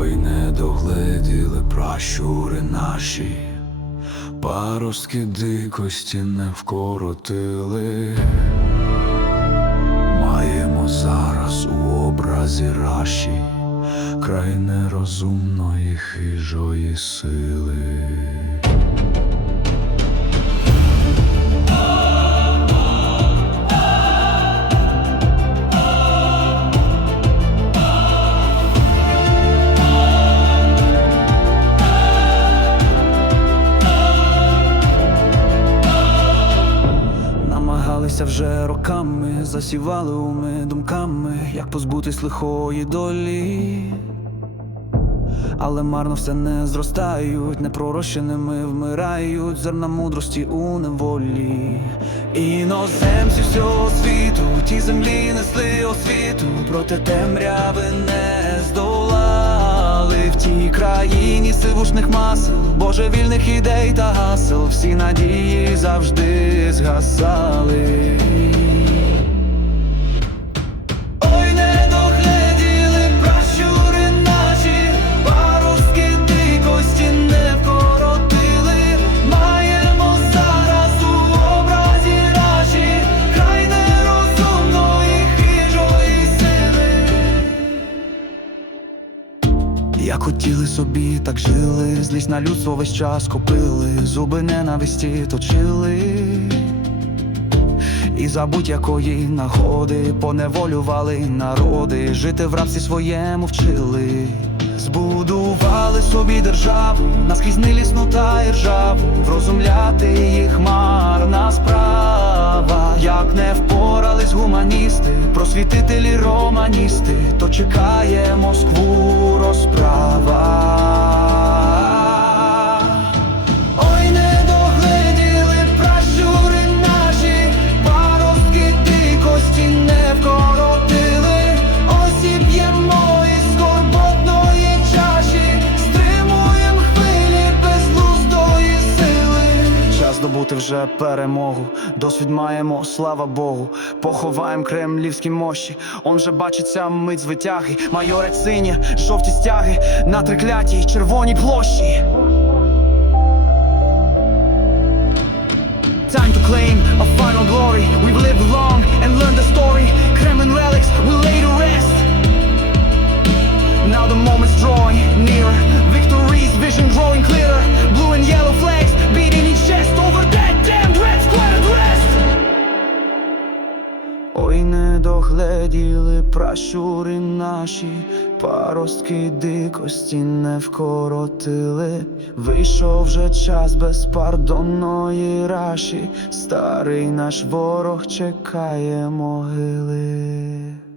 Ой, не догледіли пращури наші, паростки дикості не вкоротили. Маємо зараз у образі раші край нерозумної хижої сили. Намагалися вже роками, засівали уми думками, як позбутись лихої долі. Але марно все не зростають, непророщеними вмирають зерна мудрості у неволі. Іноземці всього світу, ті землі несли освіту, проте темряви не здолали в тій країні сивушних масел, божевільних ідей та гасел, всі надії завжди згасали. Ой, не догледіли пращури наші, паростки дикості не вкоротили. Маємо зараз у образі наші край нерозумної хижої сили. Як хотіли собі, так жили, злість на людство весь час копили, зуби ненависті точили. І за будь-якої нагоди поневолювали народи, жити в рабстві своєму вчили, збудували собі державу, наскрізь нелісну та іржаву, врозумляти їх марна справа, як не впорались гуманісти, просвітителі романісти, то чекає Москву розправа. Здобути вже перемогу, досвід маємо, слава Богу. Поховаєм кремлівські мощі. Он же бачиться мить з витяги, майоре сині, жовті стяги на триклятій червоній площі. Time to claim a final не догледіли пращури наші, паростки дикості не вкоротили. Вийшов вже час безпардонної раші, старий наш ворог чекає могили.